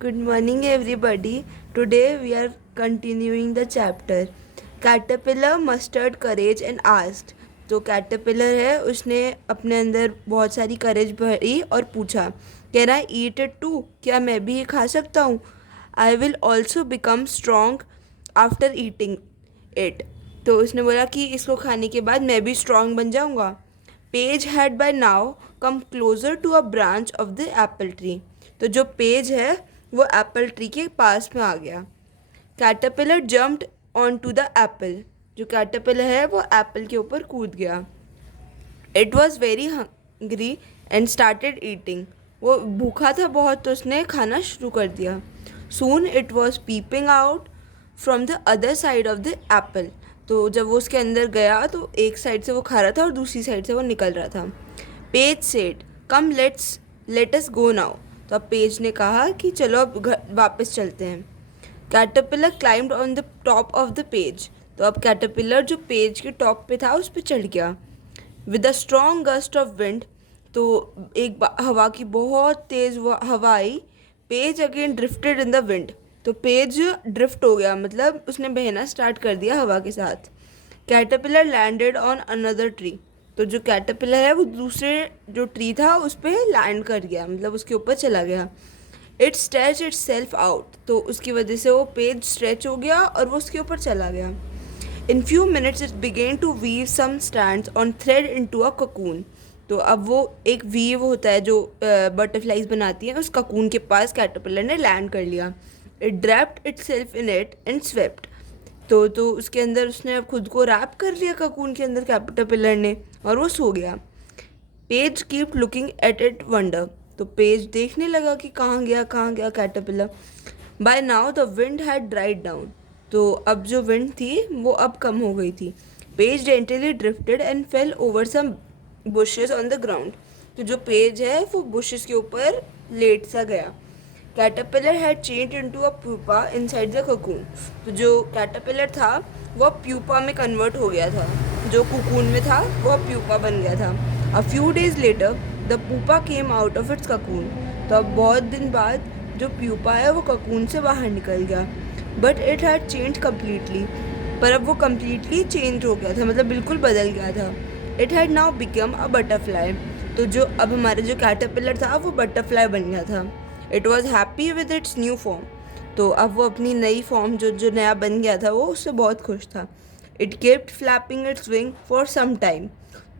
Good morning, everybody. Today we are continuing the chapter. Caterpillar mustered courage and asked. तो caterpillar है, उसने अपने अंदर बहुत सारी करेज भरी और पूछा, can I eat it too? क्या मैं भी ये खा सकता हूँ? I will also become strong after eating it. तो उसने बोला कि इसको खाने के बाद मैं भी स्ट्रॉन्ग बन जाऊँगा. Page had by now come closer to a branch of the apple tree. तो जो पेज है वो एप्पल ट्री के पास में आ गया. Caterpillar jumped on to the apple. जो कैटरपिलर है वो एप्पल के ऊपर कूद गया. It was very hungry and started eating. वो भूखा था बहुत, तो उसने खाना शुरू कर दिया. Soon it was peeping out from the other side of the apple. तो जब वो उसके अंदर गया तो एक साइड से वो खा रहा था और दूसरी साइड से वो निकल रहा था. पेज सेड, कम लेट अस गो नाउ. तो अब पेज ने कहा कि चलो अब घर वापस चलते हैं. Caterpillar climbed on the top of the page. तो अब कैटरपिलर जो पेज के टॉप पे था उस पर चढ़ गया. With a strong gust of wind. तो एक हवा की बहुत तेज़ हवा आई. Page again drifted in the wind. तो पेज ड्रिफ्ट हो गया, मतलब उसने बहना स्टार्ट कर दिया हवा के साथ. Caterpillar landed on another tree. तो जो कैटरपिलर है वो दूसरे जो ट्री था उस पर लैंड कर गया, मतलब उसके ऊपर चला गया. It stretch it self out. तो उसकी वजह से वो पेज स्ट्रेच हो गया और वो उसके ऊपर चला गया. In few minutes it began to weave some strands on thread into a cocoon. तो अब वो एक वीव होता है जो बटरफ्लाइज बनाती हैं, उस ककून के पास कैटरपिलर ने लैंड कर लिया. It draped it self in it and swept. तो उसके अंदर उसने खुद को रैप कर लिया ककून के अंदर कैटरपिलर ने, और वो सो गया. Page keep looking at it wonder. तो पेज देखने लगा कि कहाँ गया caterpillar. By now the wind had dried down. तो अब जो विंड थी वो अब कम हो गई थी. Page gently drifted and fell over some bushes on the ground. तो जो पेज है वो बुशेस के ऊपर लेट सा गया. Caterpillar had change into a pupa inside the cocoon. तो जो कैटरपिलर था वो प्यूपा में कन्वर्ट हो गया था. जो कुकून में था वो प्यूपा बन गया था. A few days later the pupa came out of its cocoon. तो अब बहुत दिन बाद जो प्यूपा है वो ककून से बाहर निकल गया. But it had change completely. पर अब वो कम्प्लीटली चेंज हो गया था, मतलब बिल्कुल बदल गया था. It had now become a butterfly. तो जो अब हमारा जो कैटरपिलर था वो बटरफ्लाई बन गया था. It was happy with its new form. तो अब वो अपनी नई फॉर्म जो नया बन गया था वो उससे बहुत खुश था. It kept flapping its wing for some time.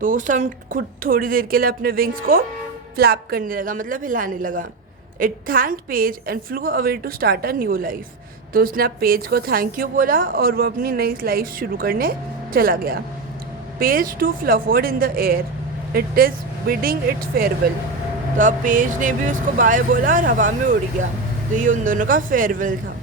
तो सम खुद थोड़ी देर के लिए अपने विंग्स को फ्लैप करने लगा, मतलब हिलाने लगा. It thanked Page and flew away to start a new life. तो उसने अब पेज को थैंक यू बोला और वो अपनी नई लाइफ शुरू करने चला गया. Page to fluttered in the air. It is bidding its farewell. तो अब पेज ने भी उसको बाय बोला और हवा में उड़ गया. तो ये उन दोनों का फेयरवेल था.